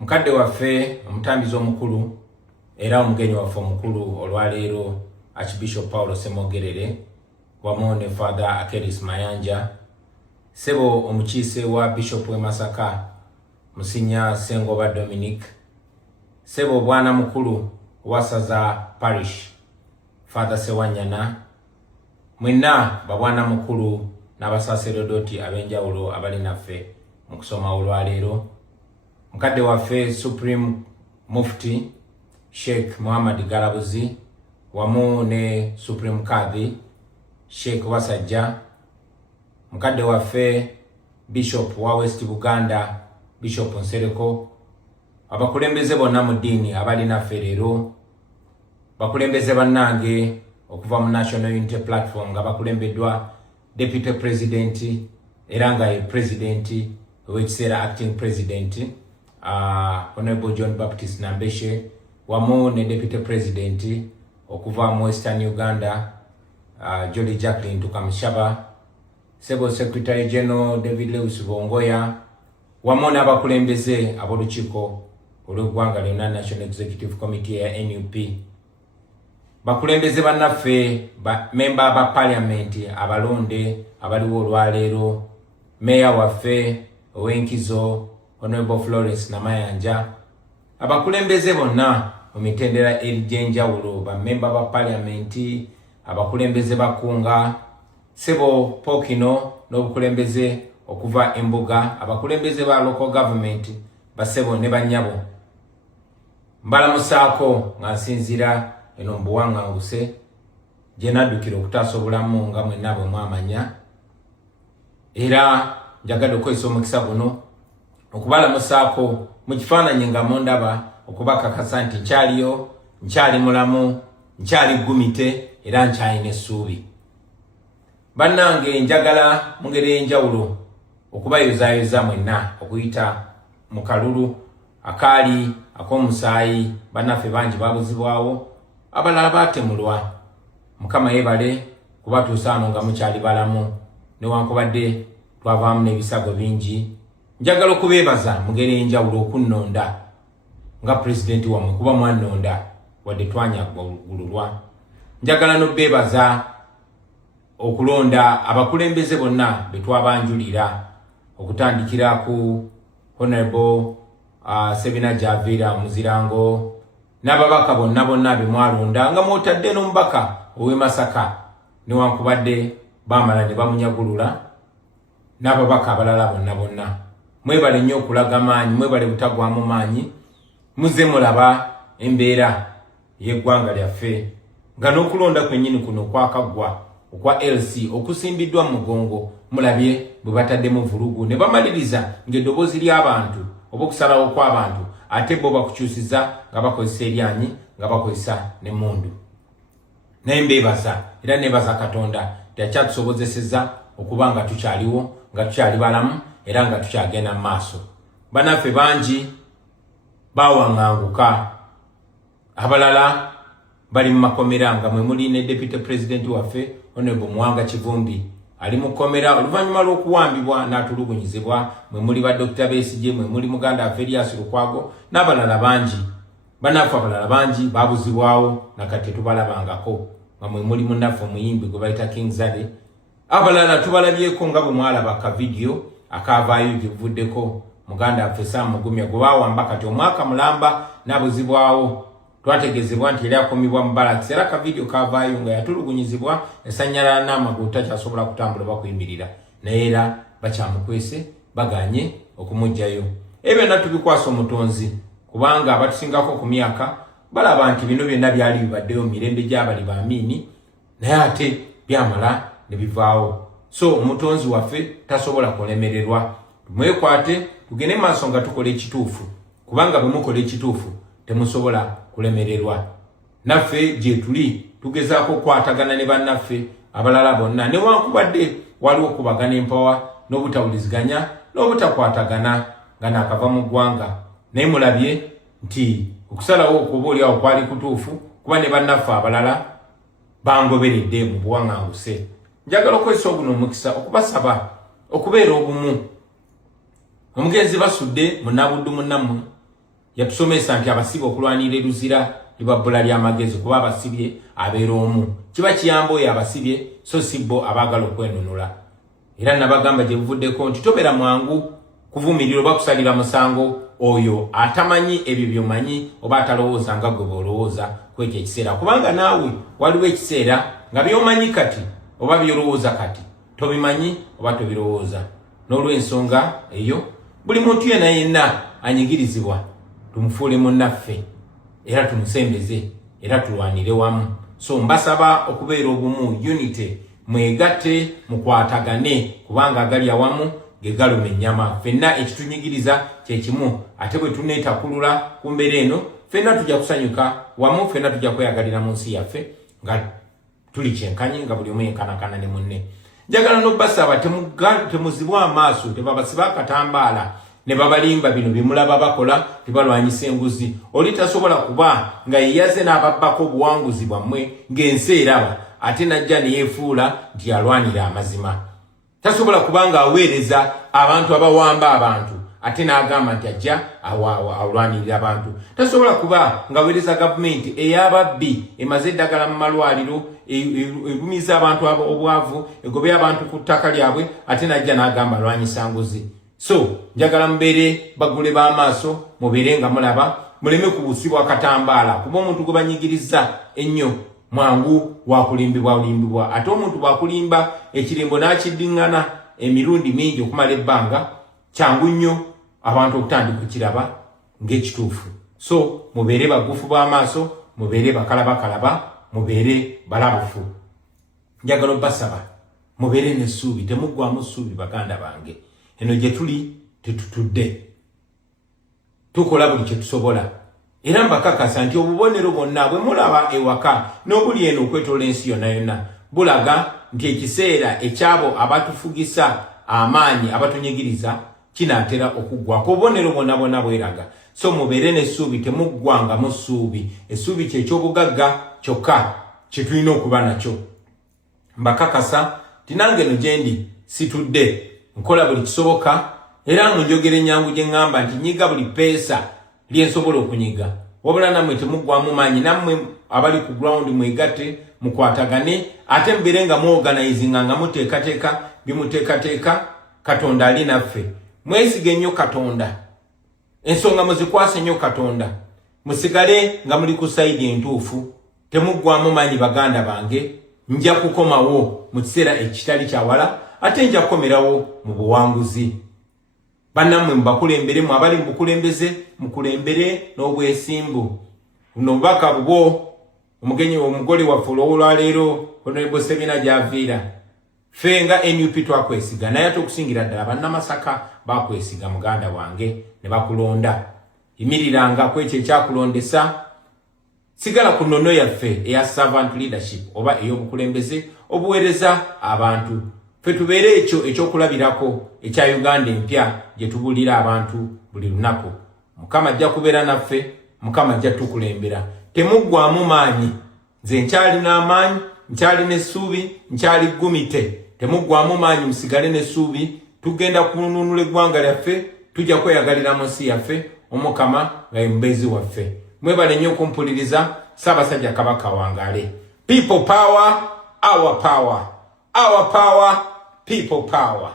Mukadde waffe omutambizi omukulu era omugenyi waffe omukulu olwaleero Archbishop Paulo Semogerere wamu ne Father Akeris Mayanja sebo omukiise wa Bishop we Masaka Musinya Sengoba Dominic sebo bwana mukulu wa Saza Parish Father Sewanyana mwina babwana mukulu n'abasaserodoti abenjawulo abali naffe mu kusoma olwaleero mukadde waffe Supreme Mufti Sheikh Muhammad Galabuzi wamu ne Supreme Kadhi Sheikh Wasajja mukadde waffe Bishop wa West Buganda Bishop Nsereko abakulembeze bonna mu ddiini abali naffe leero bakulembeze bannange okuva mu National Unity Platform nga bakulembeddwa Deputy President era nga ye President w'ekiseera Acting President Honorable John Baptist Nambeshe wamu ne Deputy President okuva mu Western Uganda Jolly Jacqueline Tukamushaba Sebo Secretary General David Lewis Bongoya wamu n'abakulembeze ab'olukiiko olw'eggwanga lyonna National Executive Committee ya NUP bakulembeze bannaffe member ba parliament abalonde abaliwo olwaleero Mayor waffe Owenkizo Honorable Florence Namayanja abakulembeze bonna mu mitendera erijenjawulo ba member ba parliament abakulembeze bakunga sebo Pokino n'obukulembeze okuva embuga abakulembeze ba local government basebo ne banyabo mbalamusaako nga nsinzira eno mbuwanganguse gye naddukira okutaasa obulamu nga mwenna bwe mwamanya era njagadde okukozesa omukisa guno okubalamusaako mu kifaananyi nga mundaba okubakakasa nti nkyaliyo nkyali mulamu nkyali gumite era nkyalina essuubi bannange njagala mu ngeri ey'enjawulo okubayozaayoza mwenna okuyita mu kalulu akaali ak'omusaayi bannaffe bangi babuzibwawo abalala baatemulwa mukama yeebale kubatuusa ano nga mukyali balamu newankubadde twavaamu n'ebisago bingi njagala okubeebaza mu ngeri ey'enjawulo okunnonda nga pulezidenti wammwe kuba mwannonda wadde twanyagululwa njagala n'obeebaza okulonda abakulembeze bonna be twabanjulira okutandikira ku Honorable Sebina Javira Muzirango n'ababaka bonna be mwalonda nga mwotadde n'omubaka ow'e Masaka newankubadde baamala ne bamunyagulula n'ababaka abalala bonna mwebale nnyo okulaga maanyi mwebale butagwamu maanyi muze mulaba embeera y'eggwanga lyaffe nga n'okulonda kwennyini kuno okwakaggwa okwa LC okusimbiddwa mu mugongo mulabye bwe bataddemu vulugu ne bamaliriza ng'eddoboozi ly'abantu oba okusalawo kw'abantu ate bo bakukyusiza nga bakozesa eryanyi nga bakozesa n'emmundu naye mbeebaza era neebaza Katonda teyakyatusobozeseza okuba nga tukyaliwo nga tukyali balamu era nga tukyagenda mu maaso bannaffe bangi bawaŋŋanguka abalala bali mu makomera nga mwe muli ne Deputy President waffe Honorable Muwanga Kivumbi ali mu kkomera oluvannyuma lw'okuwambibwa n'atulugunyizibwa mwe muli ba Dr. Besigye mwe muli muganda waffe Elias Lukwago n'abalala bangi bannaffe abalala bangi babuzibwawo nakati tubalabangako nga mwe muli munnaffe omuyimbi gwe bayita King Zade abalala tubalabyeko nga bwe mwalaba ka video akaavaayo gye buvuddeko muganda waffe Sam Mugumya gwe baawamba kati omwaka mulamba n'abuzibwawo twategezebwa nti yali akomibwa mu barracks era ka video kaavaayo nga yatulugunyizibwa esanyalala n'amagulu takyasobola kutambula bakuyimirira naye era bakyamukwese baganye okumuggyayo ebyo byonna tubikwasa omutonzi kubanga abatusingako ku myaka balaba nti bino byonna byali bibaddeyo mu mirembe gy'abali baamiini naye ate byamala ne bivaawo so omutonzi waffe tasobola kulemererwa mwekwate tugende maaso nga tukola ekituufu kubanga bwe mukola ekituufu temusobola kulemererwa naffe gye tuli tugezaako okukwatagana ne bannaffe abalala bonna newankubadde waliwo okubagana empawa n'obutawuliziganya n'obutakwatagana nga naakava mu ggwanga naye mulabye nti okusalawo okuba oliawo kwali kutuufu kuba ne bannaffe abalala bangoberedde mu buwaŋŋanguse njagala okozesa oguno omukisa okubasaba okubeera obumu omugenzi basudde munabuddu munnammwe yatusomesa nti abasibe okulwanira eruzira libabbula ly'amagezi kuba abasibye abeera omu kiba kiyamba oyo abasibye so sibbo abaagala okwenunula era nabagamba gye buvuddeko nti tobeera mwangu kuvumirira oba kusalira musango oyo atamanyi ebyo byomanyi oba atalowooza nga gwe bw'olowooza kwekyo ekiseera kubanga naawe waliwo ekiseera nga byomanyi kati oba byolowooza kati tobimanyi oba tobirowooza n'olw'ensonga eyo buli muntu yenna yenna anyigirizibwa tumufuule munnaffe era tumusembeze era tulwanire wamu so mbasaba okubeera obumu unity mwegatte mukwatagane kubanga agali awamu ge galuma ennyama ffenna ekitunyigiriza kye kimu ate bwe tuneetakulula ku mbeera eno ffenna tujja kusanyuka wamu ffenna tujja kweyagalira mu nsi yaffe nga tuli kyenkanyi nga buli omu yenkanakana ne munne njagala n'obbasaba temuzibwa amaaso tebabasiba akatambaala ne babalimba bino bimulaba bakola tebalwanyisa enguzi oli tasobola kuba nga yeyaze n'ababbako obuwanguzi bwammwe ng'ensi eraba ate najja ne yeefuula nti alwanira amazima tasobola kuba nga aweereza abantu abawamba abantu ate n'agamba nti ajja alwanirira abantu tasobola kuba nga aweereza gavumenti ey'ababbi emaze eddagala mu malwaliro egumiza abantu obwavu egobye abantu ku ttaka lyabwe ate najja n'agamba alwanyisa nguzi so njagala mubeere bagule b'amaaso mubeere nga mulaba muleme kubusibwa katambaala kuba omuntu gwe banyigiriza ennyo mwangu wakulimbibwa ate omuntu bwakulimba ekirimbo n'akiddiŋŋana emirundi mingi okumala ebbanga kyangu nnyo abantu okutandika okiraba ng'ekituufu so mubeere bagufu b'amaaso mubeere bakalabakalaba mubeere balabufu njagala obbasaba mubeere n'essuubi temuggwamu ssuubi baganda bange eno gye tuli tetutudde tukola buli kye tusobola era mbakakasa nti obubonero bwonna bwe mulaba ewaka n'obuli eno okwetoola ensi yonna yonna bulaga nti ekiseera ekyabo abatufugisa amaanyi abatunyigiriza kinaatera okuggwako obubonero bwonna bweraga so mubeere n'essuubi temuggwangamu ssuubi essuubi kyekyobugagga kyokka kye tulina okuba nakyo mbakakasa ti nange eno gye ndi situdde nkola buli kisoboka era munjogera ennyangu gye ŋŋamba nti nyiga buli peesa lyensobola okunyiga wabula nammwe temuggwamu maanyi nammwe abali ku ground mwegatte mukwatagane ate mubeere nga muorganizinga nga muteekateeka bimuteekateeka katonda ali naffe mwesige nnyo katonda ensonga muzikwase nnyo katonda musigale nga muli ku sayidi entuufu temuggwamu maanyi baganda bange nja kukomawo mu kiseera ekitali kyawala ate nja kukomerawo mu buwanguzi bannammwe mubakulembere mu abali mu bukulembeze mukulembere n'obwesimbu buno bubaka bubwo omugenyi omugole waffe olwaleero Honorable Sebina gy'aviira ffe nga NUP twakwesiga naye ate okusingira ddala bannamasaka bakwesiga muganda wange ne bakulonda yimiriranga ku ekyo ekyakulondesa sigala ku nnono yaffe eya servant leadership oba ey'obukulembeze obuweereza abantu ffe tubeere ekyo ekyokulabirako ekya Uganda empya gye tubulira abantu buli lunaku mukama ajja kubeera naffe mukama ajja tukulembera temuggwamu maanyi nze nkyali n'amaanyi nkyali n'essuubi nkyali ggumite temuggwamu maanyi musigale n'essuubi tugenda kununula eggwanga lyaffe tujja kweyagalira mu nsi yaffe omukama nga ye mubeezi waffe mwebale nnyo okumpuliriza Ssaabasajja Kabaka wangaale people power our power people power